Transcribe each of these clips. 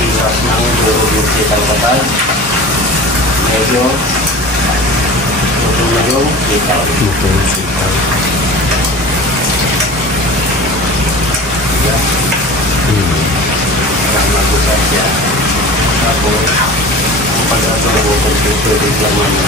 iwas ng durugin sitaw kapag medyo lutong na yung sitaw. Yan. Magusan siya. Tapos pag-atubo kung tubig laman na.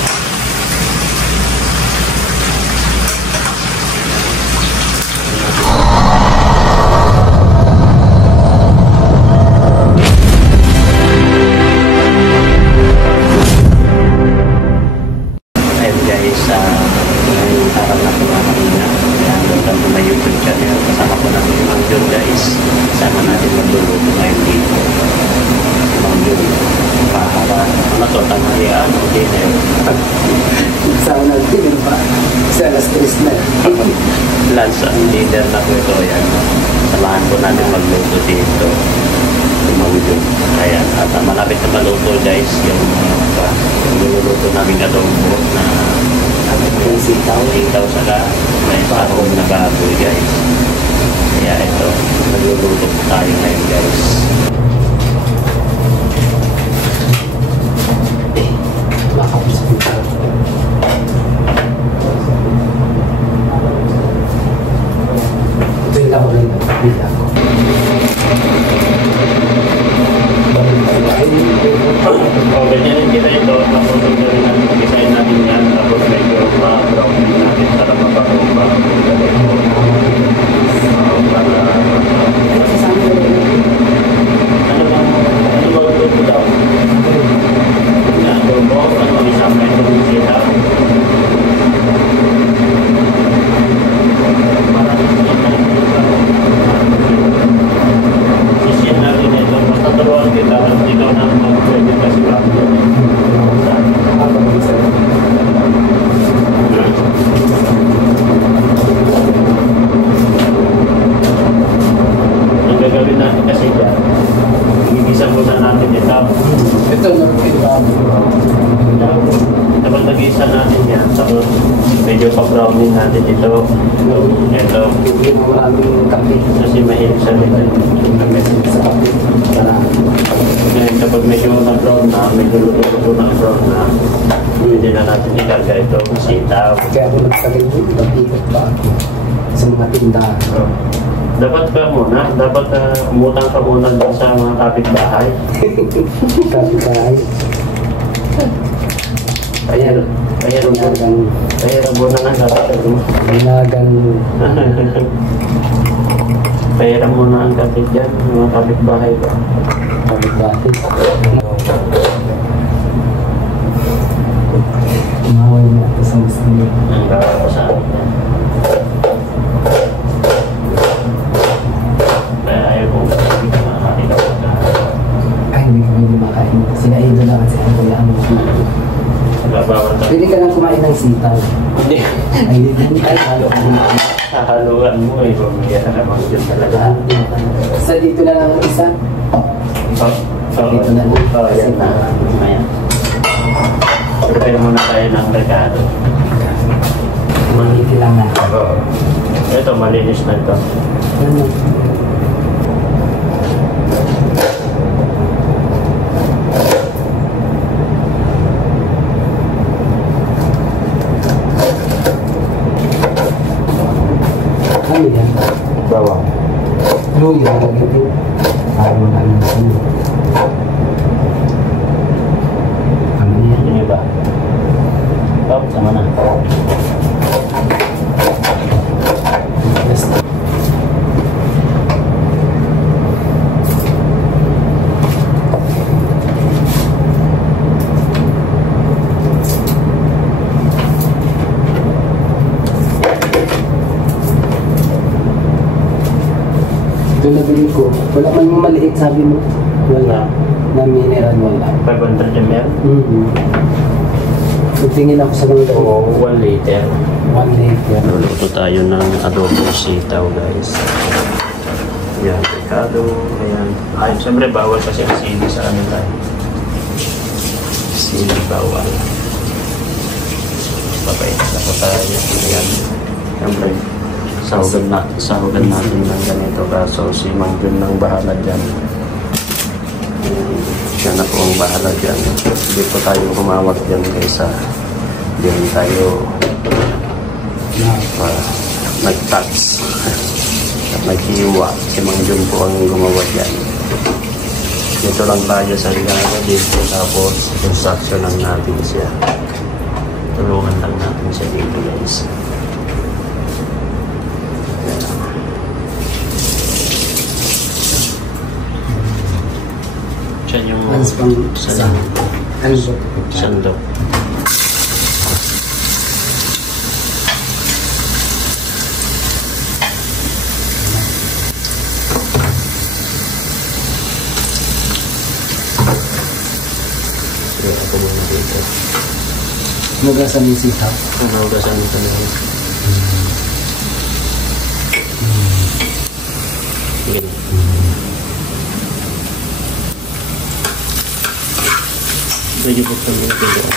Ayun guys, yung harap na kumakamina. Doon ko na YouTube channel. Kasama ko natin yung Mang Jun guys. Kasama natin magluluto ngayon dito. Mang Jun. Para ano to, tanghalian o dinner. Kasama natin pa. Kasi alas 3 na. Lunch and dinner na po ito. Yan. Samahan ko natin magluto dito. Yung Mang Jun. Ayan. At malapit na maluto guys. Yung niluluto namin adobo na Yung sitaw. Sitaw saka may sarong na baboy guys. Kaya ito, nagluluto po tayo ngayon guys. Ito yung ako rin. Bila ko. Okay, yan yung kita ito. Tapos rin natin mag-design natin yan. Tapos medyo pa-brown din natin para mapakumba. Ano ba luto daw? Adobo, ano mag-isama itong sitaw? Sisiyan natin ito. Basta turuan kita. Ikaw na mag-pwede kasi ba? Ang gagawin natin kasi dyan, igisa muna natin ito. Ito, Kapag nag-isa natin yan, tapos medyo pa-browning natin ito. Ito. maraming kape. Kasi mahilig sa nito. Ngayon, kapag medyo na-brown na, medyo luto na brown na, hindi na natin ikarga ito, sitaw. Kaya ako nagsabi mo, nag-ikot pa sa mga tindahan. Dapat ka muna, umutang ka muna dun sa mga kapitbahay. Kapitbahay. Kaya muna ng kapitbahay mo. Kaya muna ang kapit dyan, mga kapitbahay ko. Kapitbahay. Umaway na ito sa gusto niyo. Ang gawin ko sa akin yan. Kaya ayaw ko makakain ako. Ay, hindi kami kumakain. Sinaido na kasi ang kuya mo. Nagabawal ka. Pwede ka lang kumain ng sitaw. Hindi. Ay, hindi ka halo. Hahaluan mo eh. Bumigyan na naman yun talaga. Sa dito na lang ang isa. Dito na lang. Yan na. Ayan. Prepare muna tayo ng regalo. Manghiti lang na. Ito, malinis na ito. Ano? Ano yan? Bawang. Luyo na lang ito. Ayaw mo namin sa inyo. Ano yan? Yung iba. Stop, sama na. Yes. Ito nabili ko. Wala man yung maliit, sabi mo. Wala. Na mineral, wala. 500 ml? So, tingin ako sa ganito. Oo, 1 liter. 1 liter. Luluto tayo ng adobo sitaw, guys. Yan, pecado. Ayan. Ay, siyempre, bawal kasi ang sili sa ano tayo. Sili, bawal. Papait na po tayo. Ayan. Siyempre, sahugan natin ng ganito. Kaso si Mang Jun nang bahala dyan. Siya na po ang bahala dyan. Hindi po tayo humawak dyan kaysa hindi rin tayo nag-touch at naghiwa. Si Mang Jun po ang gumawa dyan. Dito lang tayo sa Ligaya dito, tapos constructionan natin siya. Tulungan lang natin siya dito, guys. Diyan yung sandok. Ako muna dito. Nugasan yung sitaw. Nugasan ito na yun. Ganyan. Medyo buksan mo ito doon.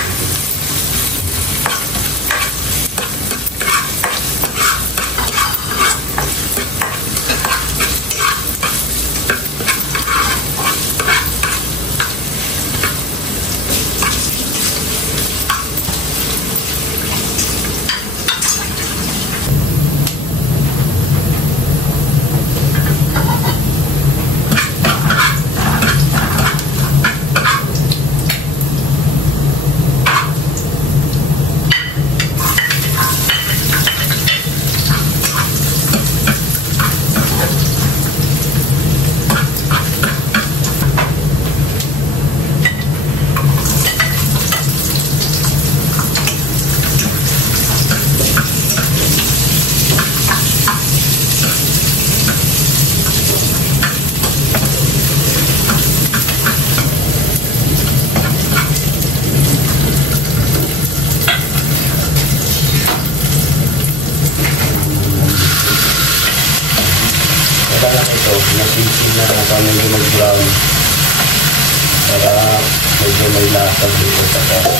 Napisin na ako medyo mag-brown para medyo may lasa dito sa kaya.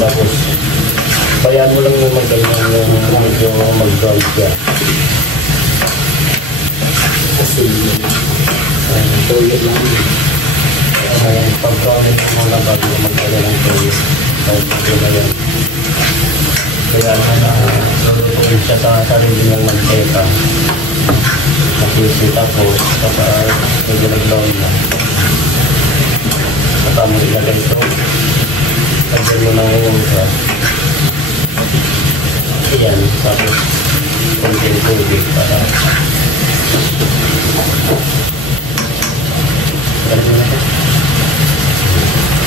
Tapos bayaan mo lang naman ganyan yung medyo mag-brown siya. Kasi toyo lang. Pag-brown mo lang bago mag-brown ng toyo. Toyo na yan. Kaya naman siya sa sarili ng mantika. Nakisi tapos kapag medyo nag-brown na. Saka mo ilagay ito. Lagyan mo ng ultra. Ayan, tapos konting tubig para lagyan mo na ito.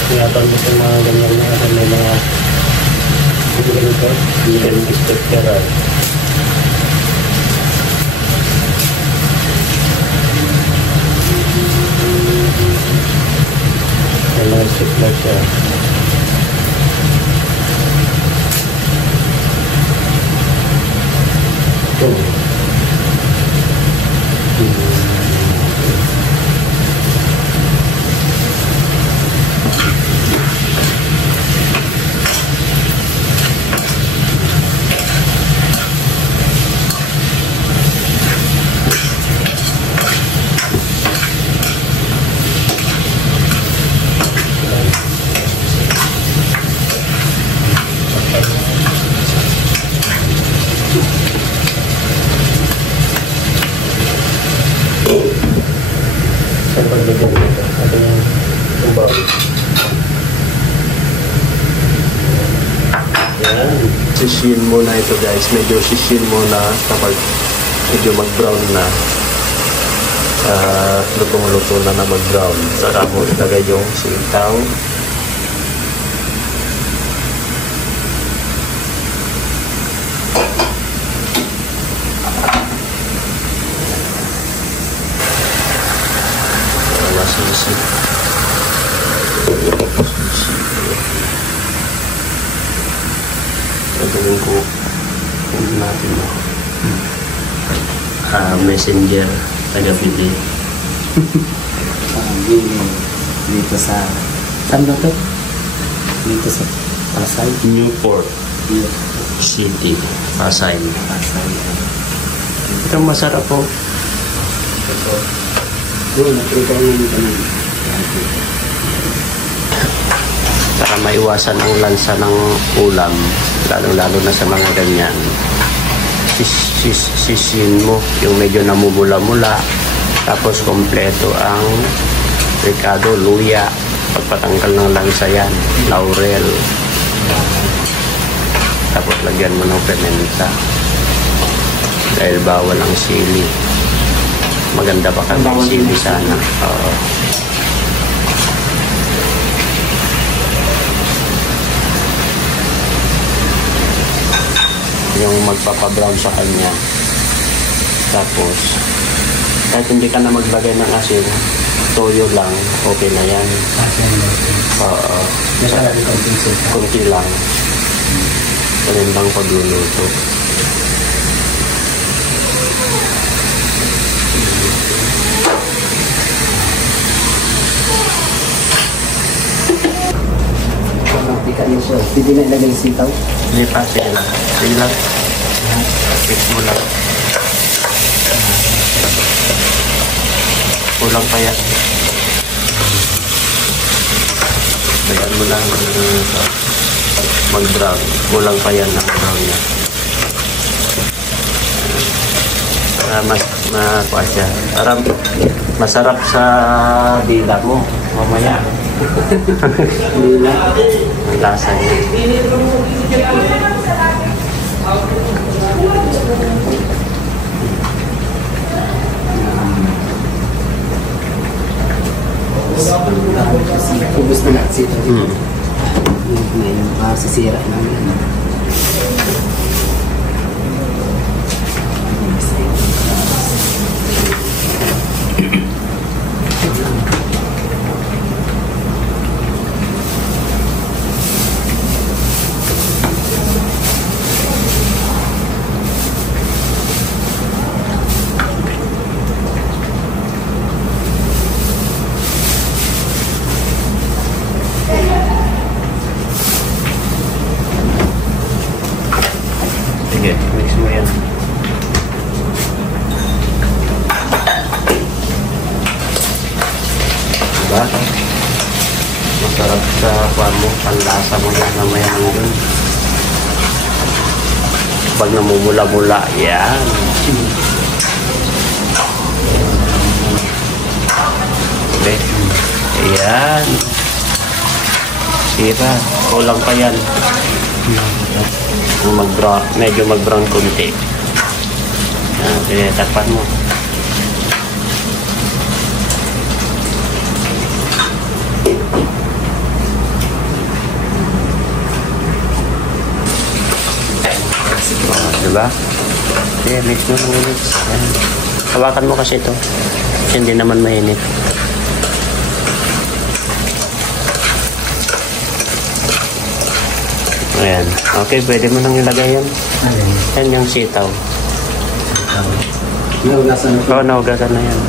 Ingatan mo itong mga ganyan na kasi may mga ganito, ganyan structure. May mga structure siya. Itong bago. Yan. Sishin muna ito guys. Medyo sishin muna kapag medyo mag-brown na. Lutong-luto na na mag-brown. Saka mo ilagay yung sitaw. Sisi. Gagawin ko natin mo. Messenger taga-bili. Dito sa... Saan ba ito? Dito sa Pasay. Newport City, Pasay. Ito masarap po. Doon, nakita nyo dito namin. Para maiwasan ang lansa ng ulam, lalo-lalo na sa mga ganyan. Sisin mo yung medyo namumula-mula, tapos kompleto ang ricado, luya, pagpatanggal ng lansa yan, laurel, tapos lagyan mo ng pimenta dahil bawal ang sili. Maganda pa kami sili sana. Oo. Yung magpapabrown sa kanya. Tapos, kahit hindi ka na maglagay ng asin, toyo lang, okay na yan. Oo. Kunti lang. Ganun lang pagluluto. Hindi na ilagay yung sitaw? Hindi pa, sige lang. Sige lang. Fix mo lang. Kulang pa yan. Bayan mo lang mag-brown. Kulang pa yan ang brown niya. Para makuha siya. Para masarap sa dila mo. Mamaya. Dila. Ang lasa niya. Ubus na natin sitaw. Ngayon, sisira namin. Sige, mix mo yan. Diba? Masarap sa kuwan mo, panlasa mo yan namaya ng dun. Pag namumula-mula, yan. Okay. Ayan. Sira, kulang pa yan. Medyo mag-brown kunti. Takpan mo. Diba? Okay, mix mo ng mix. Hawakan mo kasi ito. Kasi hindi naman mainit. Ayan. Okay, pwede mo nang ilagay yan. Yan yung sitaw. Naugasan na ito. Oo, naugasan na yan.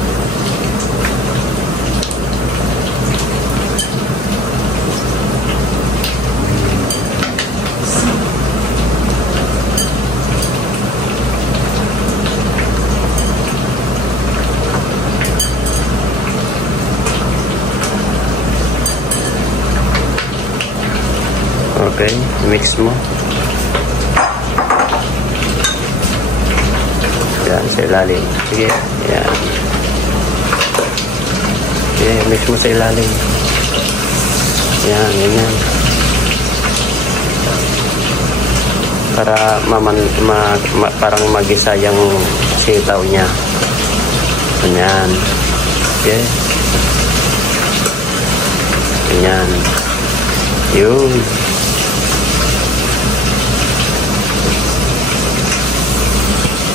Okay, mix mo. Yan, sa ilalim. Sige, yan. Okay, mix mo sa ilalim. Yan, ganyan. Para parang magisa yung sitaw niya. Ganyan. Okay. Ganyan. Yun.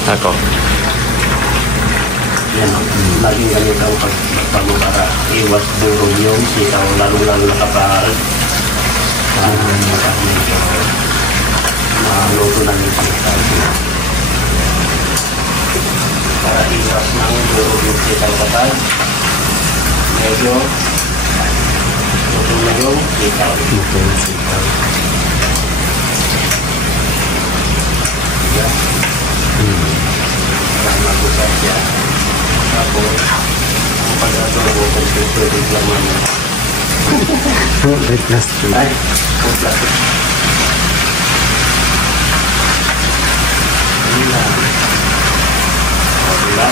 Ako. Yan. Laging ganito ang para iwas durog yung sitaw. Lalo-lalo na kapag maluto na yung sitaw. Para iwas ng durog yung sitaw kapag medyo luto na yung sitaw. Yan. Para magusa siya. Tapos, ang pag-atuloy ko sa tubig lang naman. Plastic. Ay, plastic. Ayan. O, diba?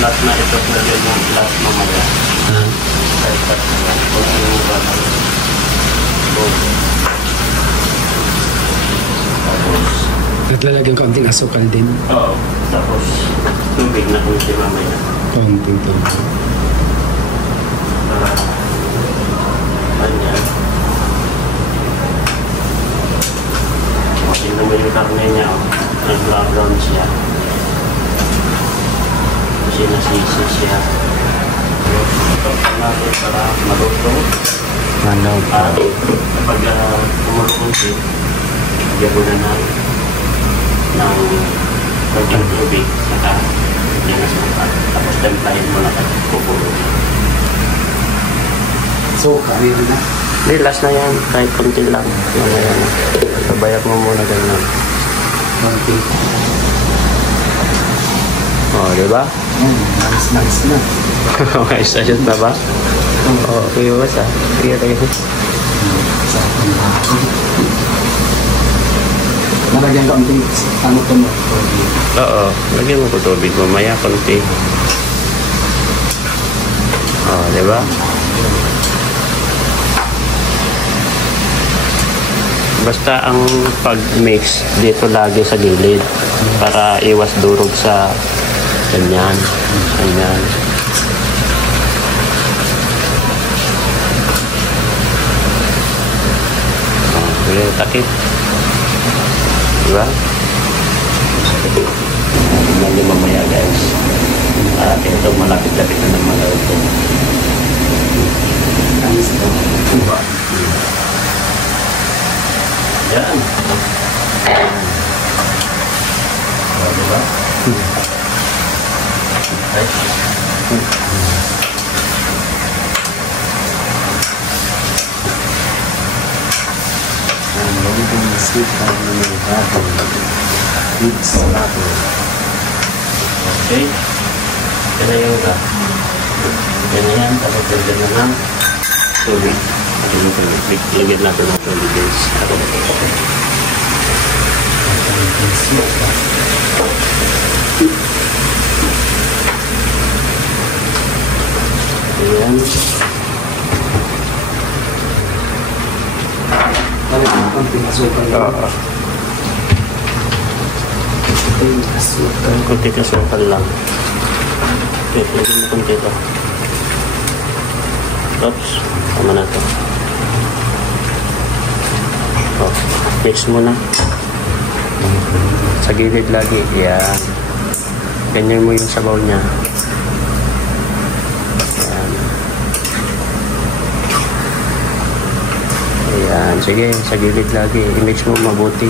Last na ito, lagyan mo last mamaya. Kahit last na yan. Kung ano mo ba na yun. Tapos, At lalagyan kaunting asukal din. oo. Tapos, tubig na kung si mamaya. Kaunting tubig. Para, ganyan. Tingnan mo yung karne niya, oh. Nag-brown siya. Kasi nasisi siya. Ito natin para maluto. At kapag kumulunti, lagyan mo na ng konting tubig, saka yan na siya. Tapos templahin mo na kukulo. So, kami na. Hindi, last na yan. Kahit konti lang. Mamaya na. Sabayak mo muna ganun. Kaunting. O, diba? Nice na. Okay, sayot na ba? Oo, okay, basta. Sige, tayo. Nalagyan kaunting ano to mo. Oo, lagyan mo ko tubig. Mamaya, konti. O, diba? Basta ang pag-mix dito lagi sa gilid para iwas durog sa ganyan. Ganyan. Okay, takip. Diba? Lagi mamaya guys. At ito malapit-lapit na naman ito. Nice to. Diba? Yan. O, diba? Okay. Ang longgang sitaw na may baboy. With salato. Okay. Yan na yung ka. Yan na yan. Tapos lagyan na ng tubig. Lagyan natin ng tubig guys. Ayan. Nalagyan kaunting asukal. Oo. Kaunting asukal. Kunti kasukal lang. Okay, lagyan mo kunti ito. Oops. Tama na ito. Oh, mix mo na. Sa gilid lagi. Yan. Ganyan mo yung sabaw niya. Yan. Ayan. Sige, sa gilid lagi. I-mix mo mabuti.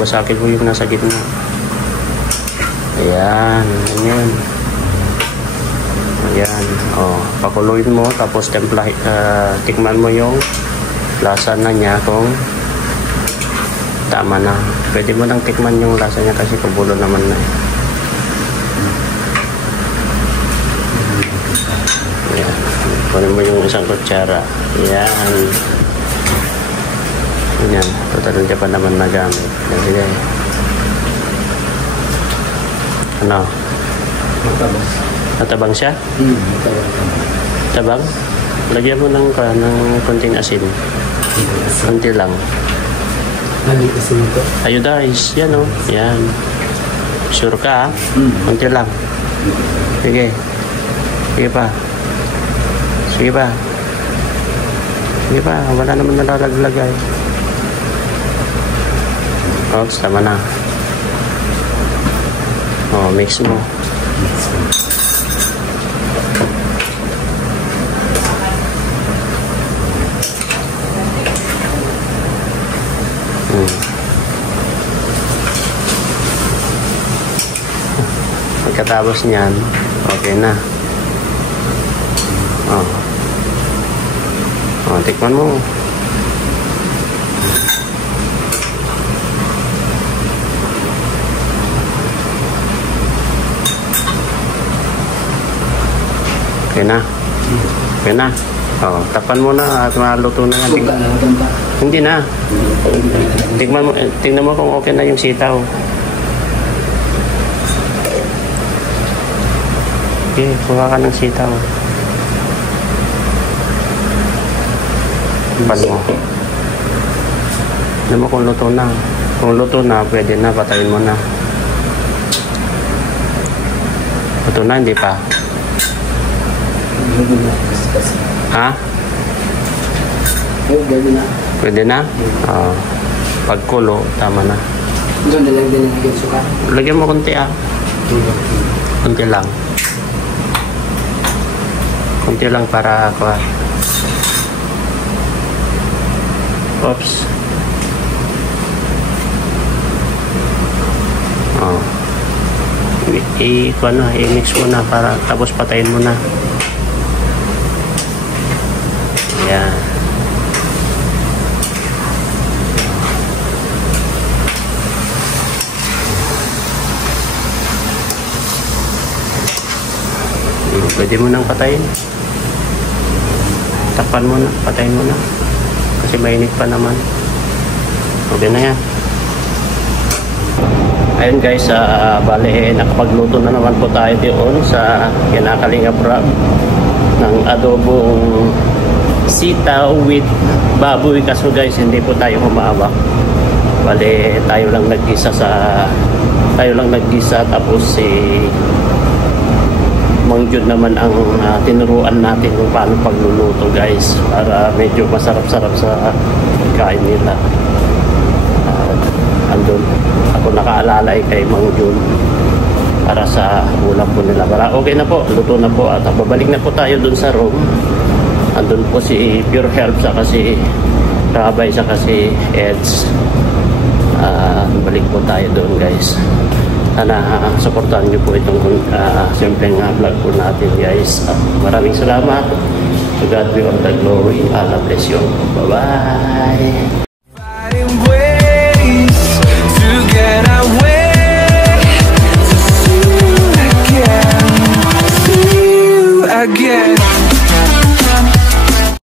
Wasakin mo yung nasa gitna. Ayan. Ganyan. Ayan. O, pakuluin mo. Tapos tikman mo yung lasa na niya kung tama na. Pwede mo lang tikman yung lasa niya kasi pabulo naman na. Ayan. Kunin mo yung isang kutsara. Ayan. Ayan. Total ka pa naman nagamit. Sige. Ano? Matabas. Natabang siya? Matabang. Tabang? Lagyan mo ng konting asin. Konti lang. Maliit kasi nito. Ayun guys, yan o. Yan. Sure ka ha? Konti lang. Sige. Sige pa. Sige pa. Sige pa. Wala naman nalalaglag. Oops, tama na. Oh, mix mo. Pagkatapos niyan, okay na. Tikman mo. Okay na. Okay na. Takpan mo na at maluto na yan. Hindi na. Tingnan mo kung okay na yung sitaw. Okay, kuha ka ng sitaw. Takpan mo. Tingnan mo kung luto na. Kung luto na, pwede na. Patayin mo na. Luto na, hindi pa. Ha? Pwede na. Pwede na? Pagkulo, tama na. Doon na lang din ang suka. Lagyan mo konti Konti lang. Konti lang para ako. Oops. I-mix mo na para tapos patayin mo na. Ayan. Pwede mo nang patayin. Takpan mo na, patayin mo na. Kasi mainit pa naman. Okay na yan. Ayun guys, bale, nakapagluto na naman po tayo doon sa Kinakalinga Prab ng adobong sitaw with baboy. Kaso guys, hindi po tayo humawak. Bale, tayo lang nag-gisa tapos si Mang Jud naman ang tinuruan natin kung paano pagluluto guys para medyo masarap-sarap sa kain nila. Andun ako nakaalalay kay Mang Jud para sa ulam po nila. Para okay na po, luto na po at babalik na po tayo dun sa room. Andun po si Pure Health saka si Rabay saka si Eds. Balik po tayo doon guys. Sana supportahan niyo po itong simpleng vlog po natin guys. Maraming salamat. To God be all the glory. Allah bless you. Bye bye.